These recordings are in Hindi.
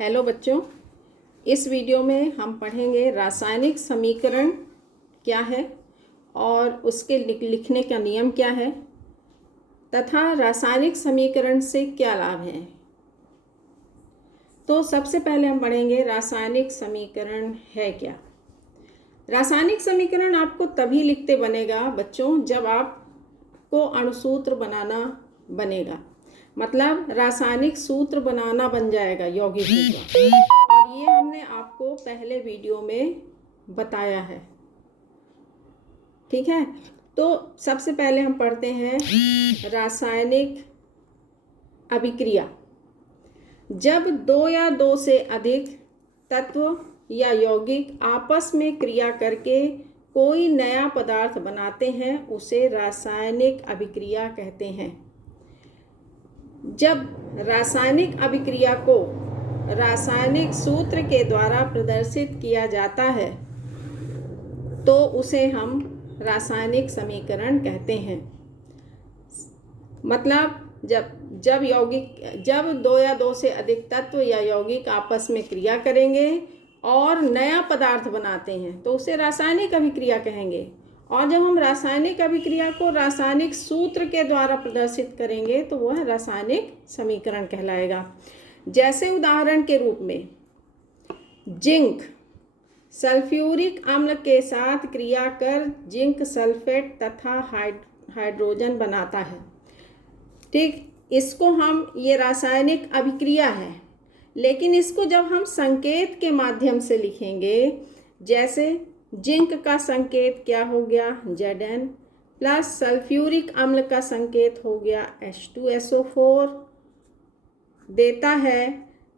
हेलो बच्चों, इस वीडियो में हम पढ़ेंगे रासायनिक समीकरण क्या है और उसके लिखने का नियम क्या है तथा रासायनिक समीकरण से क्या लाभ हैं। तो सबसे पहले हम पढ़ेंगे रासायनिक समीकरण है क्या। रासायनिक समीकरण आपको तभी लिखते बनेगा बच्चों जब आपको अणुसूत्र बनाना बनेगा, मतलब रासायनिक सूत्र बनाना बन जाएगा यौगिक का। और ये हमने आपको पहले वीडियो में बताया है, ठीक है। तो सबसे पहले हम पढ़ते हैं रासायनिक अभिक्रिया। जब दो या दो से अधिक तत्व या यौगिक आपस में क्रिया करके कोई नया पदार्थ बनाते हैं उसे रासायनिक अभिक्रिया कहते हैं। जब रासायनिक अभिक्रिया को रासायनिक सूत्र के द्वारा प्रदर्शित किया जाता है तो उसे हम रासायनिक समीकरण कहते हैं। मतलब जब दो या दो से अधिक तत्व या यौगिक आपस में क्रिया करेंगे और नया पदार्थ बनाते हैं तो उसे रासायनिक अभिक्रिया कहेंगे। और जब हम रासायनिक अभिक्रिया को रासायनिक सूत्र के द्वारा प्रदर्शित करेंगे तो वह रासायनिक समीकरण कहलाएगा। जैसे उदाहरण के रूप में जिंक सल्फ्यूरिक अम्ल के साथ क्रिया कर जिंक सल्फेट तथा हाइड्रोजन बनाता है, ठीक। इसको हम ये रासायनिक अभिक्रिया है, लेकिन इसको जब हम संकेत के माध्यम से लिखेंगे, जैसे जिंक का संकेत क्या हो गया Zn प्लस सल्फ्यूरिक अम्ल का संकेत हो गया H2SO4 देता है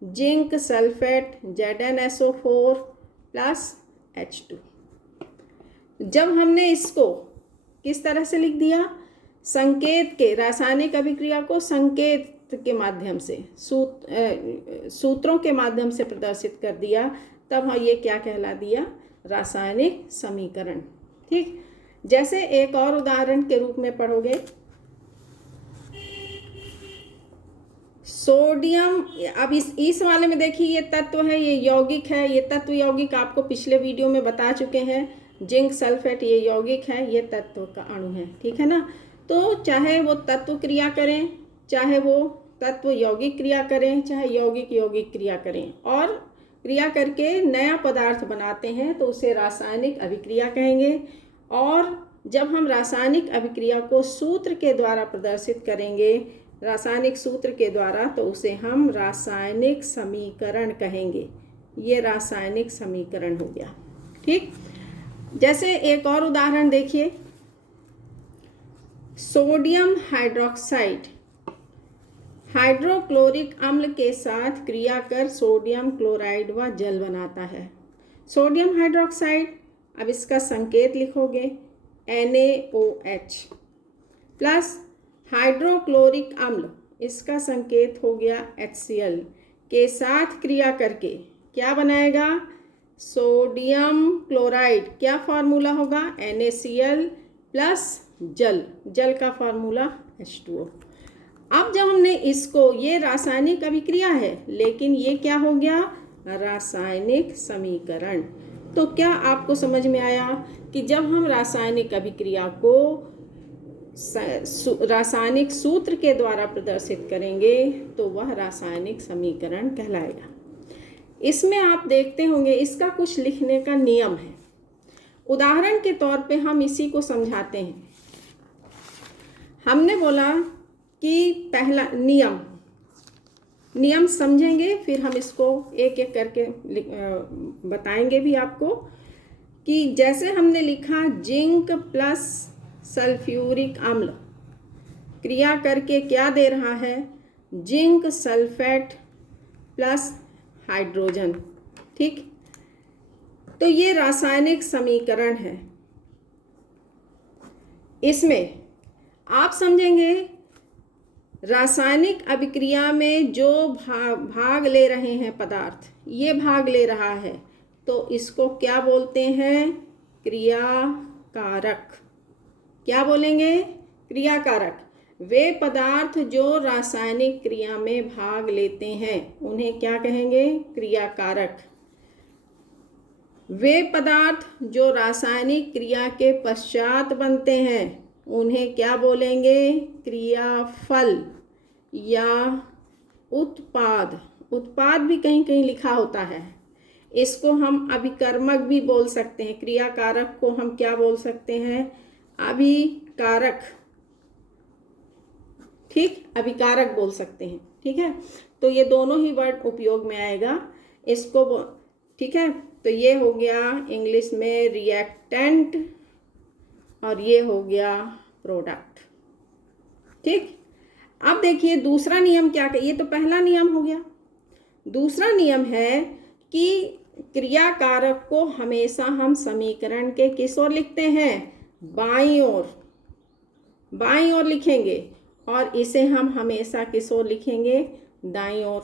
zinc sulphate ZnSO4 plus H2। जब हमने इसको किस तरह से लिख दिया, संकेत के रासायनिक अभिक्रिया को संकेत के माध्यम से सूत्रों के माध्यम से प्रदर्शित कर दिया, तब हम ये क्या कहला दिया, रासायनिक समीकरण, ठीक। जैसे एक और उदाहरण के रूप में पढ़ोगे सोडियम। अब इस वाले में देखिए ये तत्व है, ये यौगिक है, ये तत्व यौगिक आपको पिछले वीडियो में बता चुके हैं। जिंक सल्फेट ये यौगिक है, ये तत्व का अणु है, ठीक है ना। तो चाहे वो तत्व क्रिया करें, चाहे वो तत्व यौगिक क्रिया करें, चाहे यौगिक यौगिक क्रिया करें और क्रिया करके नया पदार्थ बनाते हैं तो उसे रासायनिक अभिक्रिया कहेंगे। और जब हम रासायनिक अभिक्रिया को सूत्र के द्वारा प्रदर्शित करेंगे, रासायनिक सूत्र के द्वारा, तो उसे हम रासायनिक समीकरण कहेंगे। ये रासायनिक समीकरण हो गया, ठीक। जैसे एक और उदाहरण देखिए, सोडियम हाइड्रोक्साइड हाइड्रोक्लोरिक अम्ल के साथ क्रिया कर सोडियम क्लोराइड व जल बनाता है। सोडियम हाइड्रोक्साइड, अब इसका संकेत लिखोगे NaOH प्लस हाइड्रोक्लोरिक अम्ल, इसका संकेत हो गया HCl के साथ क्रिया करके क्या बनाएगा, सोडियम क्लोराइड। क्या फार्मूला होगा, NaCl प्लस जल का फार्मूला H2O। अब जब हमने इसको, ये रासायनिक अभिक्रिया है लेकिन ये क्या हो गया, रासायनिक समीकरण। तो क्या आपको समझ में आया कि जब हम रासायनिक अभिक्रिया को रासायनिक सूत्र के द्वारा प्रदर्शित करेंगे तो वह रासायनिक समीकरण कहलाएगा। इसमें आप देखते होंगे इसका कुछ लिखने का नियम है। उदाहरण के तौर पे हम इसी को समझाते हैं। हमने बोला कि पहला नियम समझेंगे, फिर हम इसको एक एक करके बताएंगे भी आपको। कि जैसे हमने लिखा जिंक प्लस सल्फ्यूरिक अम्ल क्रिया करके क्या दे रहा है, जिंक सल्फेट प्लस हाइड्रोजन, ठीक। तो ये रासायनिक समीकरण है। इसमें आप समझेंगे रासायनिक अभिक्रिया में जो भाग ले रहे हैं पदार्थ, ये भाग ले रहा है तो इसको क्या बोलते हैं, क्रियाकारक। क्या बोलेंगे, क्रियाकारक। वे पदार्थ जो रासायनिक क्रिया में भाग लेते हैं उन्हें क्या कहेंगे? क्रियाकारक। वे पदार्थ जो रासायनिक क्रिया के पश्चात बनते हैं उन्हें क्या बोलेंगे? क्रियाफल या उत्पाद। उत्पाद भी कहीं कहीं लिखा होता है। इसको हम अभिकर्मक भी बोल सकते हैं। क्रियाकारक को हम क्या बोल सकते हैं? अभिकारक। ठीक, अभिकारक बोल सकते हैं। ठीक है, तो ये दोनों ही वर्ड उपयोग में आएगा इसको। ठीक है, तो ये हो गया इंग्लिश में रिएक्टेंट और ये हो गया प्रोडक्ट। ठीक, अब देखिए दूसरा नियम क्या है। ये तो पहला नियम हो गया। दूसरा नियम है कि क्रियाकारक को हमेशा हम समीकरण के किस ओर लिखते हैं? बाईं ओर। बाईं ओर लिखेंगे और इसे हम हमेशा किस ओर लिखेंगे? दाईं ओर।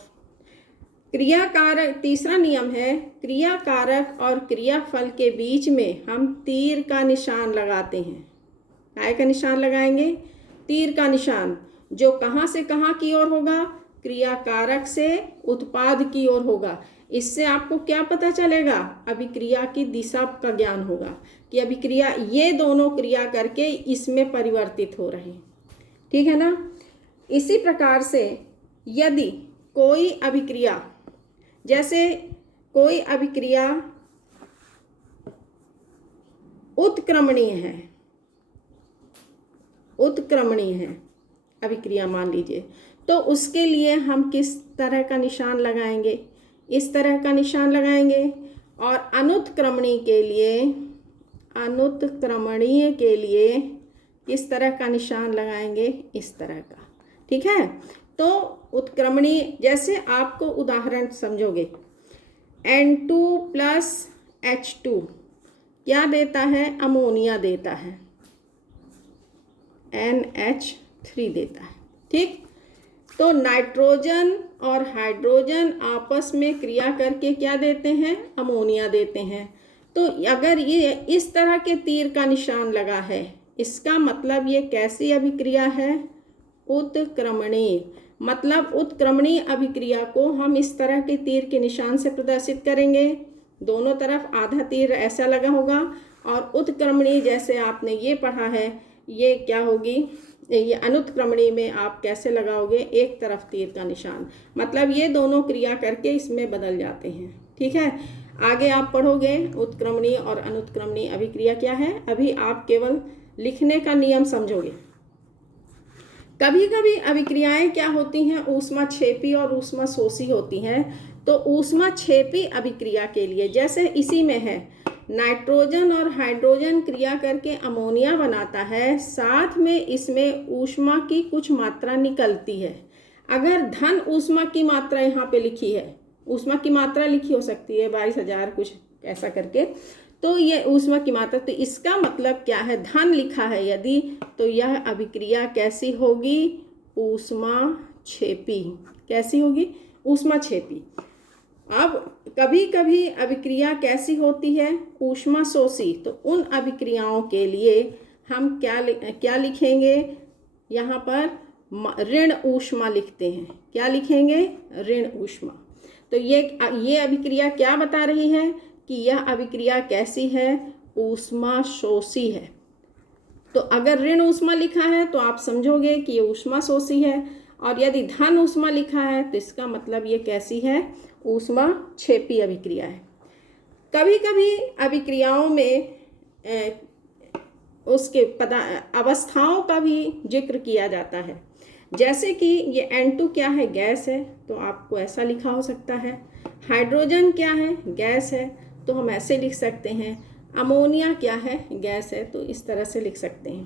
क्रियाकारक, तीसरा नियम है क्रियाकारक और क्रियाफल के बीच में हम तीर का निशान लगाते हैं। काय का निशान लगाएंगे? तीर का निशान, जो कहाँ से कहाँ की ओर होगा? क्रियाकारक से उत्पाद की ओर होगा। इससे आपको क्या पता चलेगा? अभिक्रिया की दिशा का ज्ञान होगा कि अभिक्रिया, ये दोनों क्रिया करके इसमें परिवर्तित हो रहे हैं। ठीक है ना? इसी प्रकार से यदि कोई अभिक्रिया, जैसे कोई अभिक्रिया उत्क्रमणीय है, उत्क्रमणीय है अभिक्रिया मान लीजिए, तो उसके लिए हम किस तरह का निशान लगाएंगे? इस तरह का निशान लगाएंगे। और अनुत्क्रमणीय के लिए, अनुत्क्रमणीय के लिए किस तरह का निशान लगाएंगे? इस तरह का। ठीक है, तो उत्क्रमणीय, जैसे आपको उदाहरण समझोगे, N2+H2 क्या देता है? अमोनिया देता है, NH3 देता है। ठीक, तो नाइट्रोजन और हाइड्रोजन आपस में क्रिया करके क्या देते हैं? अमोनिया देते हैं। तो अगर ये इस तरह के तीर का निशान लगा है, इसका मतलब ये कैसी अभिक्रिया है? उत्क्रमणीय। मतलब उत्क्रमणीय अभिक्रिया को हम इस तरह के तीर के निशान से प्रदर्शित करेंगे। दोनों तरफ आधा तीर ऐसा लगा होगा। और उत्क्रमणीय, जैसे आपने ये पढ़ा है, ये क्या होगी? ये अनुत्क्रमणीय में आप कैसे लगाओगे? एक तरफ तीर का निशान। मतलब ये दोनों क्रिया करके इसमें बदल जाते हैं। ठीक है, आगे आप पढ़ोगे उत्क्रमणीय और अनुत्क्रमणीय अभिक्रिया क्या है। अभी आप केवल लिखने का नियम समझोगे। कभी कभी अभिक्रियाएं क्या होती हैं? ऊष्माक्षेपी और ऊष्माशोषी होती हैं। तो ऊष्माक्षेपी अभिक्रिया के लिए, जैसे इसी में है, नाइट्रोजन और हाइड्रोजन क्रिया करके अमोनिया बनाता है, साथ में इसमें ऊष्मा की कुछ मात्रा निकलती है। अगर धन ऊष्मा की मात्रा यहाँ पे लिखी है, ऊष्मा की मात्रा लिखी हो सकती है 22,000 कुछ ऐसा करके, तो ये ऊष्मा की मात्रा, तो इसका मतलब क्या है? धन लिखा है यदि, तो यह अभिक्रिया कैसी होगी? ऊष्माक्षेपी। कैसी होगी? ऊष्माक्षेपी। अब कभी कभी अभिक्रिया कैसी होती है? ऊष्माशोषी। तो उन अभिक्रियाओं के लिए हम क्या लिखेंगे? यहाँ पर ऋण ऊष्मा लिखते हैं। क्या लिखेंगे? ऋण ऊष्मा। तो ये अभिक्रिया क्या बता रही है? कि यह अभिक्रिया कैसी है? ऊष्माशोषी है। तो अगर ऋण ऊष्मा लिखा है तो आप समझोगे कि ये ऊष्माशोषी है, और यदि धन ऊष्मा लिखा है तो इसका मतलब ये कैसी है? ऊष्माक्षेपी अभिक्रिया है। कभी कभी अभिक्रियाओं में उसके अवस्थाओं का भी जिक्र किया जाता है। जैसे कि ये N2 क्या है? गैस है, तो आपको ऐसा लिखा हो सकता है। हाइड्रोजन क्या है? गैस है, तो हम ऐसे लिख सकते हैं। अमोनिया क्या है? गैस है, तो इस तरह से लिख सकते हैं।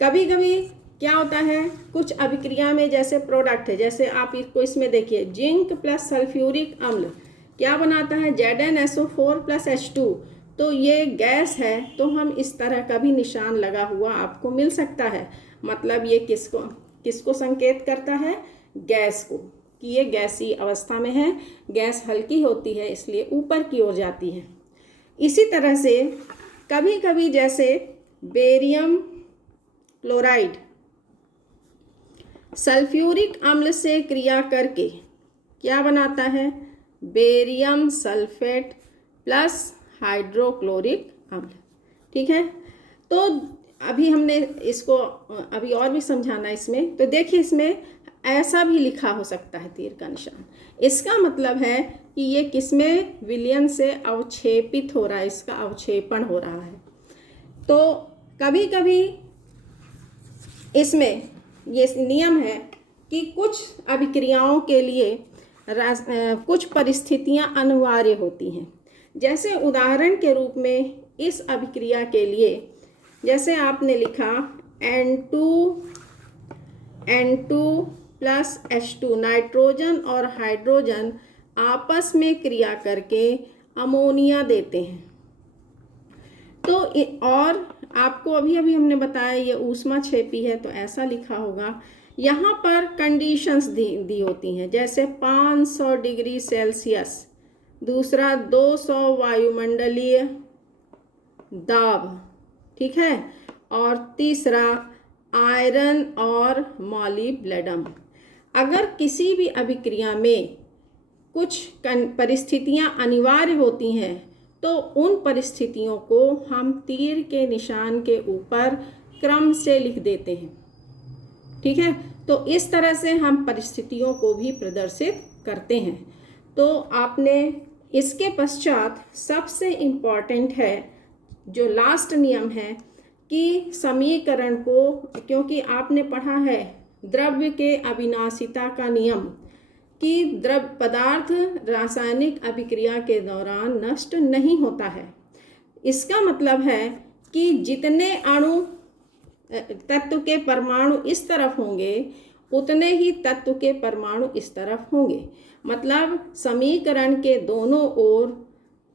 कभी कभी क्या होता है? कुछ अभिक्रिया में जैसे प्रोडक्ट है, जैसे आप इसको इसमें देखिए, जिंक प्लस सल्फ्यूरिक अम्ल क्या बनाता है? ZnSO4+H2। तो ये गैस है, तो हम इस तरह का भी निशान लगा हुआ आपको मिल सकता है। मतलब ये किसको संकेत करता है? गैस को, कि ये गैसीय अवस्था में है। गैस हल्की होती है इसलिए ऊपर की ओर जाती है। इसी तरह से कभी कभी जैसे बेरियम क्लोराइड, सल्फ्यूरिक अम्ल से क्रिया करके क्या बनाता है? बेरियम सल्फेट प्लस हाइड्रोक्लोरिक अम्ल। ठीक है, तो अभी हमने इसको अभी और भी समझाना है इसमें। तो देखिए, इसमें ऐसा भी लिखा हो सकता है तीर का निशान। इसका मतलब है कि ये किसमें विलयन से अवक्षेपित हो रहा है, इसका अवक्षेपण हो रहा है। तो कभी कभी इसमें ये नियम है कि कुछ अभिक्रियाओं के लिए कुछ परिस्थितियां अनिवार्य होती हैं। जैसे उदाहरण के रूप में इस अभिक्रिया के लिए, जैसे आपने लिखा N2 प्लस H2, नाइट्रोजन और हाइड्रोजन आपस में क्रिया करके अमोनिया देते हैं। तो और आपको अभी अभी हमने बताया ये ऊष्माक्षेपी है, तो ऐसा लिखा होगा। यहाँ पर कंडीशंस दी होती हैं, जैसे 500 डिग्री सेल्सियस, दूसरा 200 वायुमंडलीय दाब, ठीक है, और तीसरा आयरन और मॉलिब्डेनम। अगर किसी भी अभिक्रिया में कुछ परिस्थितियां अनिवार्य होती हैं तो उन परिस्थितियों को हम तीर के निशान के ऊपर क्रम से लिख देते हैं। ठीक है, तो इस तरह से हम परिस्थितियों को भी प्रदर्शित करते हैं। तो आपने इसके पश्चात सबसे इम्पॉर्टेंट है जो लास्ट नियम है कि समीकरण को, क्योंकि आपने पढ़ा है द्रव्य के अविनाशिता का नियम कि द्रव्य पदार्थ रासायनिक अभिक्रिया के दौरान नष्ट नहीं होता है। इसका मतलब है कि जितने अणु तत्व के परमाणु इस तरफ होंगे उतने ही तत्व के परमाणु इस तरफ होंगे। मतलब समीकरण के दोनों ओर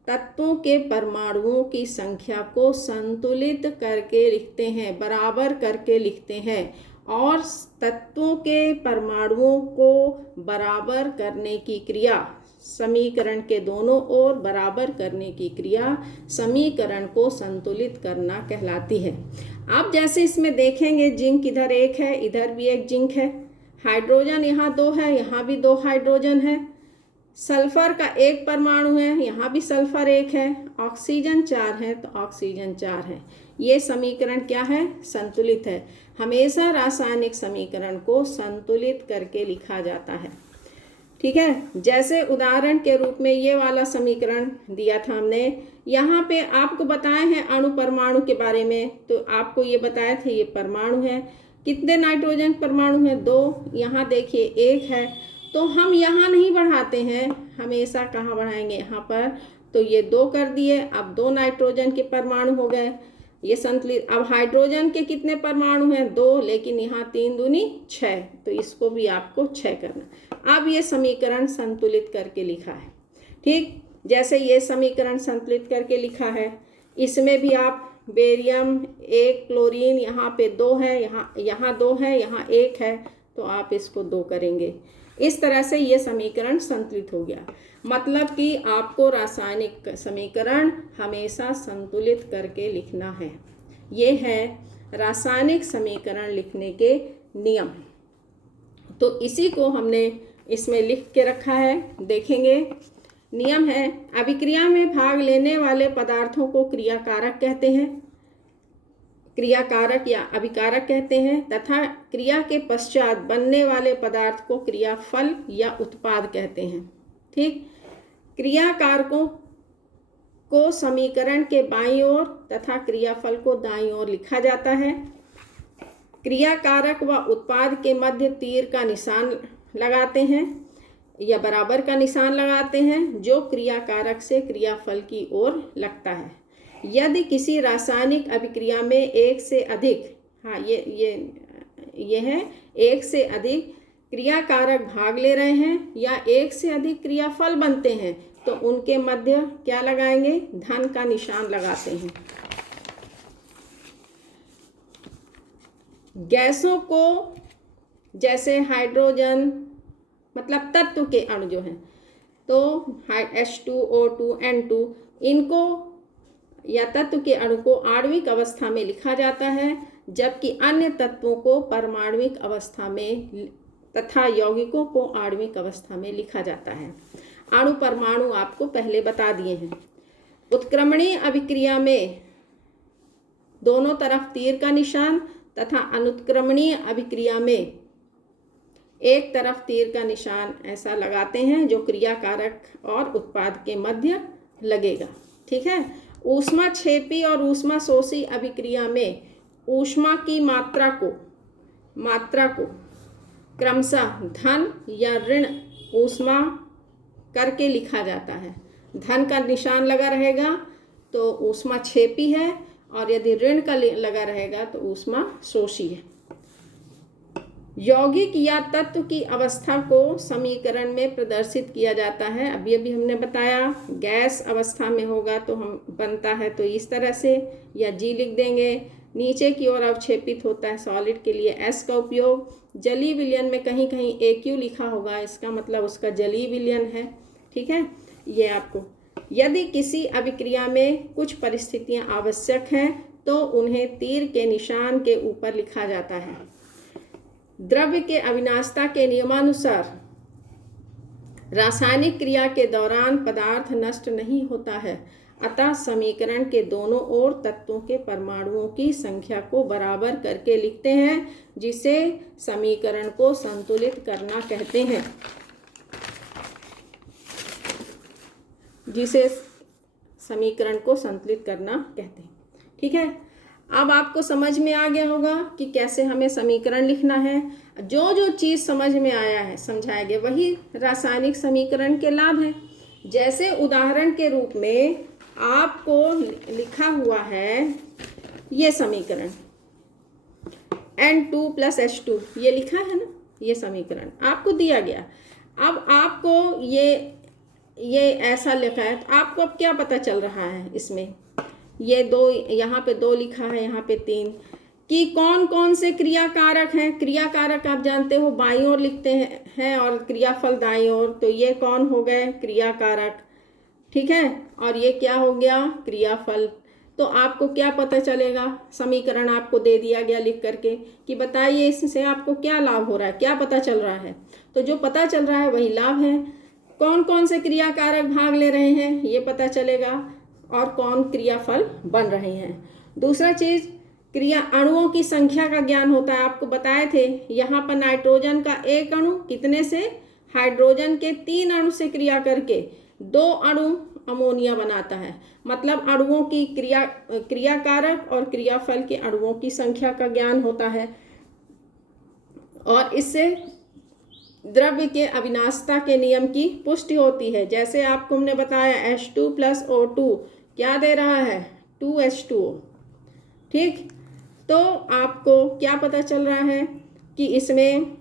तत्वों के परमाणुओं की संख्या को संतुलित करके लिखते हैं, बराबर करके लिखते हैं, और तत्वों के परमाणुओं को बराबर करने की क्रिया, समीकरण के दोनों ओर बराबर करने की क्रिया समीकरण को संतुलित करना कहलाती है। आप जैसे इसमें देखेंगे जिंक इधर एक है, इधर भी एक जिंक है, हाइड्रोजन यहाँ 2 है, यहाँ भी 2 हाइड्रोजन है, सल्फर का 1 परमाणु है, यहाँ भी सल्फर 1 है, ऑक्सीजन 4 है तो ऑक्सीजन 4 है। ये समीकरण क्या है? संतुलित है। हमेशा रासायनिक समीकरण को संतुलित करके लिखा जाता है। ठीक है, जैसे उदाहरण के रूप में ये वाला समीकरण दिया था हमने, यहाँ पे आपको बताए हैं अणु परमाणु के बारे में। तो आपको ये बताए थे ये परमाणु है, कितने नाइट्रोजन परमाणु है? 2। यहाँ देखिए 1 है, तो हम यहाँ नहीं बढ़ाते हैं, हमेशा कहाँ बढ़ाएंगे? यहाँ पर। तो ये 2 कर दिए, अब 2 नाइट्रोजन के परमाणु हो गए, ये संतुलित। अब हाइड्रोजन के कितने परमाणु हैं? 2, लेकिन यहाँ 3 दूनी 6, तो इसको भी आपको 6 करना। अब ये समीकरण संतुलित करके लिखा है। ठीक, जैसे ये समीकरण संतुलित करके लिखा है, इसमें भी आप बेरियम 1 क्लोरीन, यहाँ पे 2 है, यहाँ 2 है, यहाँ 1 है, तो आप इसको 2 करेंगे। इस तरह से ये समीकरण संतुलित हो गया। मतलब कि आपको रासायनिक समीकरण हमेशा संतुलित करके लिखना है। ये है रासायनिक समीकरण लिखने के नियम। तो इसी को हमने इसमें लिख के रखा है, देखेंगे। नियम है, अभिक्रिया में भाग लेने वाले पदार्थों को क्रियाकारक कहते हैं, क्रियाकारक या अभिकारक कहते हैं, तथा क्रिया के पश्चात बनने वाले पदार्थ को क्रियाफल या उत्पाद कहते हैं। ठीक, क्रियाकारकों को समीकरण के बाईं ओर तथा क्रियाफल को दाईं ओर लिखा जाता है। क्रियाकारक व उत्पाद के मध्य तीर का निशान लगाते हैं या बराबर का निशान लगाते हैं, जो क्रियाकारक से क्रियाफल की ओर लगता है। यदि किसी रासायनिक अभिक्रिया में एक से अधिक, हाँ ये है, एक से अधिक क्रियाकारक भाग ले रहे हैं या एक से अधिक क्रियाफल बनते हैं, तो उनके मध्य क्या लगाएंगे? धन का निशान लगाते हैं। गैसों को, जैसे हाइड्रोजन, मतलब तत्व के अणु जो हैं, तो H2O2 N2, इनको या तत्व के अणु को आणविक अवस्था में लिखा जाता है, जबकि अन्य तत्वों को परमाणुविक अवस्था में तथा यौगिकों को आणविक अवस्था में लिखा जाता है। अणु परमाणु आपको पहले बता दिए हैं। उत्क्रमणीय अभिक्रिया में दोनों तरफ तीर का निशान तथा अनुत्क्रमणीय अभिक्रिया में एक तरफ तीर का निशान ऐसा लगाते हैं जो क्रियाकारक और उत्पाद के मध्य लगेगा। ठीक है। ऊष्माक्षेपी और ऊष्माशोषी अभिक्रिया में ऊष्मा की मात्रा को क्रमशः धन या ऋण ऊष्मा करके लिखा जाता है। धन का निशान लगा रहेगा तो ऊष्माक्षेपी है, और यदि ऋण का लगा रहेगा तो ऊष्माशोषी है। यौगिक या तत्व की अवस्था को समीकरण में प्रदर्शित किया जाता है। अभी हमने बताया, गैस अवस्था में होगा तो हम बनता है तो इस तरह से, या जी लिख देंगे। नीचे की ओर अवक्षेपित होता है सॉलिड के लिए एस का उपयोग। जलीय विलयन में कहीं कहीं AQ लिखा होगा, इसका मतलब उसका जलीय विलयन है। ठीक है। ये आपको, यदि किसी अभिक्रिया में कुछ परिस्थितियां आवश्यक हैं तो उन्हें तीर के निशान के ऊपर लिखा जाता है। द्रव्य के अविनाशता के नियमानुसार रासायनिक क्रिया के दौरान पदार्थ नष्ट नहीं होता है, अतः समीकरण के दोनों ओर तत्वों के परमाणुओं की संख्या को बराबर करके लिखते हैं, जिसे समीकरण को संतुलित करना कहते हैं। ठीक है। अब आपको समझ में आ गया होगा कि कैसे हमें समीकरण लिखना है। जो जो चीज़ समझ में आया है, समझाया गया, वही रासायनिक समीकरण के लाभ हैं। जैसे उदाहरण के रूप में आपको लिखा हुआ है ये समीकरण N2 + H2, ये लिखा है ना, ये समीकरण आपको दिया गया। अब आपको ये ऐसा लिखा है, तो आपको अब क्या पता चल रहा है इसमें, ये दो, यहाँ पे 2 लिखा है, यहाँ पे 3, कि कौन कौन से क्रियाकारक हैं। क्रियाकारक आप जानते हो बाईं ओर लिखते हैं और क्रियाफल दाईं ओर, तो ये कौन हो गए, क्रियाकारक। ठीक है। और ये क्या हो गया, क्रियाफल। तो आपको क्या पता चलेगा, समीकरण आपको दे दिया गया लिख करके कि बताइए इससे आपको क्या लाभ हो रहा है, क्या पता चल रहा है। तो जो पता चल रहा है वही लाभ है। कौन कौन से क्रियाकारक भाग ले रहे हैं ये पता चलेगा, और कौन क्रियाफल बन रहे हैं। दूसरा चीज़, क्रिया अणुओं की संख्या का ज्ञान होता है। आपको बताए थे यहाँ पर नाइट्रोजन का 1 अणु कितने से, हाइड्रोजन के 3 अणु से क्रिया करके 2 अणु अमोनिया बनाता है। मतलब अणुओं की क्रियाकारक और क्रियाफल के अणुओं की संख्या का ज्ञान होता है, और इससे द्रव्य के अविनाशता के नियम की पुष्टि होती है। जैसे आपको हमने बताया H2 + O2 क्या दे रहा है, 2H2O। ठीक। तो आपको क्या पता चल रहा है कि इसमें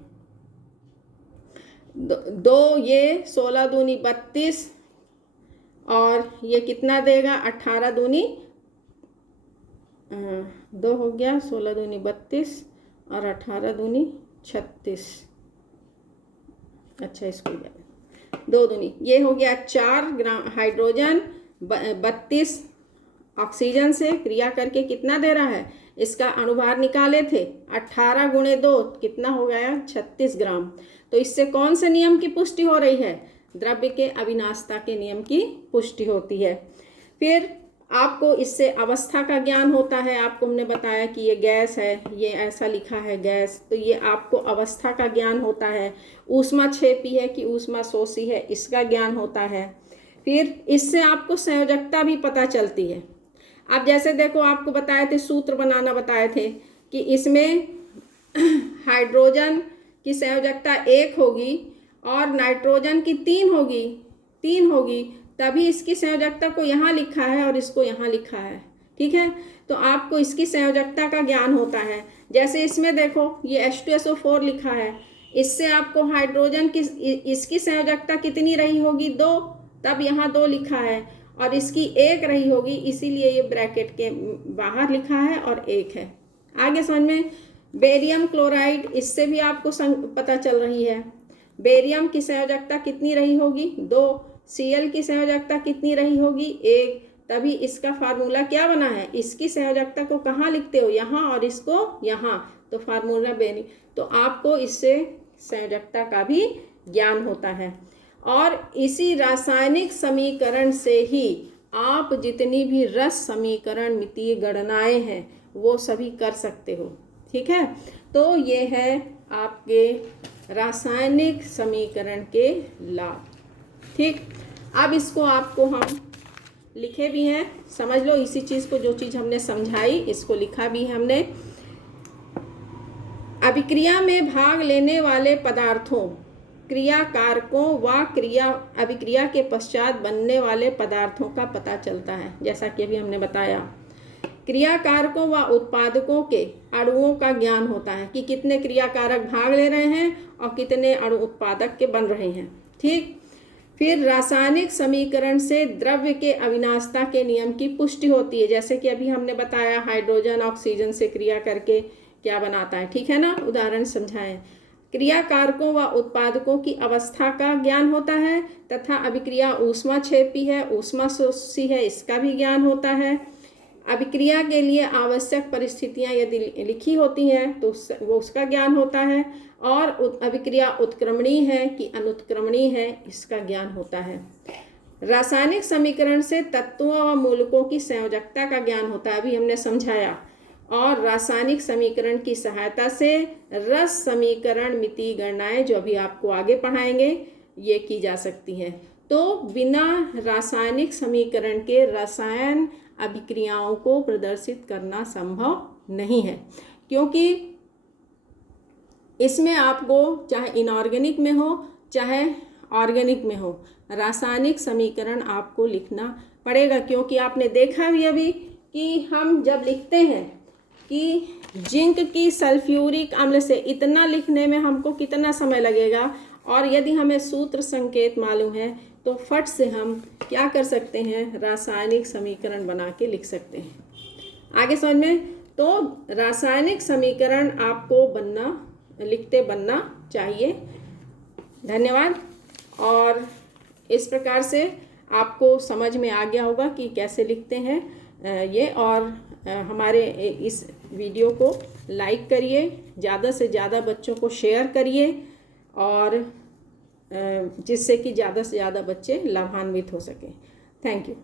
2 ये 16 दूनी 32, और ये कितना देगा, 18 दूनी 2 हो गया, 16 दूनी 32 और 18 दूनी 36। अच्छा, इसको 2 दूनी, ये हो गया 4 ग्राम हाइड्रोजन, 32 ऑक्सीजन से क्रिया करके कितना दे रहा है, इसका अणुभार निकाले थे, 18 × 2 कितना हो गया, 36 ग्राम। तो इससे कौन से नियम की पुष्टि हो रही है, द्रव्य के अविनाशता के नियम की पुष्टि होती है। फिर आपको इससे अवस्था का ज्ञान होता है। आपको हमने बताया कि ये गैस है, ये ऐसा लिखा है गैस, तो ये आपको अवस्था का ज्ञान होता है। ऊष्माक्षेपी है कि ऊष्माशोषी है, इसका ज्ञान होता है। फिर इससे आपको संयोजकता भी पता चलती है। अब जैसे देखो, आपको बताए थे, सूत्र बनाना बताए थे कि इसमें हाइड्रोजन की संयोजकता 1 होगी और नाइट्रोजन की 3 होगी, तभी इसकी संयोजकता को यहाँ लिखा है और इसको यहाँ लिखा है। ठीक है। तो आपको इसकी संयोजकता का ज्ञान होता है। जैसे इसमें देखो, ये H2SO4 लिखा है, इससे आपको हाइड्रोजन की इसकी संयोजकता कितनी रही होगी, 2, तब यहाँ 2 लिखा है, और इसकी 1 रही होगी, इसीलिए ये ब्रैकेट के बाहर लिखा है और 1 है। आगे समझ में। बेरियम क्लोराइड, इससे भी आपको पता चल रही है। बेरियम की संयोजकता कितनी रही होगी, 2। Cl की संयोजकता कितनी रही होगी, 1। तभी इसका फार्मूला क्या बना है, इसकी संयोजकता को कहाँ लिखते हो, यहाँ, और इसको यहाँ, तो फार्मूला बेनी, तो आपको इससे संयोजकता का भी ज्ञान होता है। और इसी रासायनिक समीकरण से ही आप जितनी भी रस समीकरण मितीय गणनाएं हैं वो सभी कर सकते हो। ठीक है, तो ये है आपके रासायनिक समीकरण के लाभ। ठीक, अब इसको आपको हम लिखे भी हैं, समझ लो इसी चीज़ को, जो चीज़ हमने समझाई इसको लिखा भी है हमने। अभिक्रिया में भाग लेने वाले पदार्थों, क्रिया कारकों व अभिक्रिया के पश्चात बनने वाले पदार्थों का पता चलता है। जैसा कि अभी हमने बताया, क्रिया कारकों व उत्पादकों के अणुओं का ज्ञान होता है कि कितने क्रिया कारक भाग ले रहे हैं और कितने अणु उत्पादक के बन रहे हैं। ठीक, फिर रासायनिक समीकरण से द्रव्य के अविनाशता के नियम की पुष्टि होती है, जैसे कि अभी हमने बताया हाइड्रोजन ऑक्सीजन से क्रिया करके क्या बनाता है। ठीक है ना, उदाहरण समझाएं। क्रिया कारकों व उत्पादकों की अवस्था का ज्ञान होता है तथा अभिक्रिया ऊष्माक्षेपी है, ऊष्मा शोषी है, इसका भी ज्ञान होता है। अभिक्रिया के लिए आवश्यक परिस्थितियां यदि लिखी होती हैं तो वो उसका ज्ञान होता है। और अभिक्रिया उत्क्रमणीय है कि अनुत्क्रमणीय है, इसका ज्ञान होता है। रासायनिक समीकरण से तत्वों व मूलकों की संयोजकता का ज्ञान होता है, अभी हमने समझाया। और रासायनिक समीकरण की सहायता से रस समीकरण मितीय गणनाएं, जो अभी आपको आगे पढ़ाएंगे, ये की जा सकती हैं। तो बिना रासायनिक समीकरण के रसायन अभिक्रियाओं को प्रदर्शित करना संभव नहीं है, क्योंकि इसमें आपको चाहे इनऑर्गेनिक में हो चाहे ऑर्गेनिक में हो रासायनिक समीकरण आपको लिखना पड़ेगा। क्योंकि आपने देखा भी अभी कि हम जब लिखते हैं कि जिंक की सल्फ्यूरिक अम्ल से, इतना लिखने में हमको कितना समय लगेगा, और यदि हमें सूत्र संकेत मालूम है तो फट से हम क्या कर सकते हैं, रासायनिक समीकरण बना के लिख सकते हैं। आगे समझ में, तो रासायनिक समीकरण आपको लिखते बनना चाहिए। धन्यवाद। और इस प्रकार से आपको समझ में आ गया होगा कि कैसे लिखते हैं ये। और हमारे इस वीडियो को लाइक करिए, ज़्यादा से ज़्यादा बच्चों को शेयर करिए, और जिससे कि ज़्यादा से ज़्यादा बच्चे लाभान्वित हो सकें। Thank you.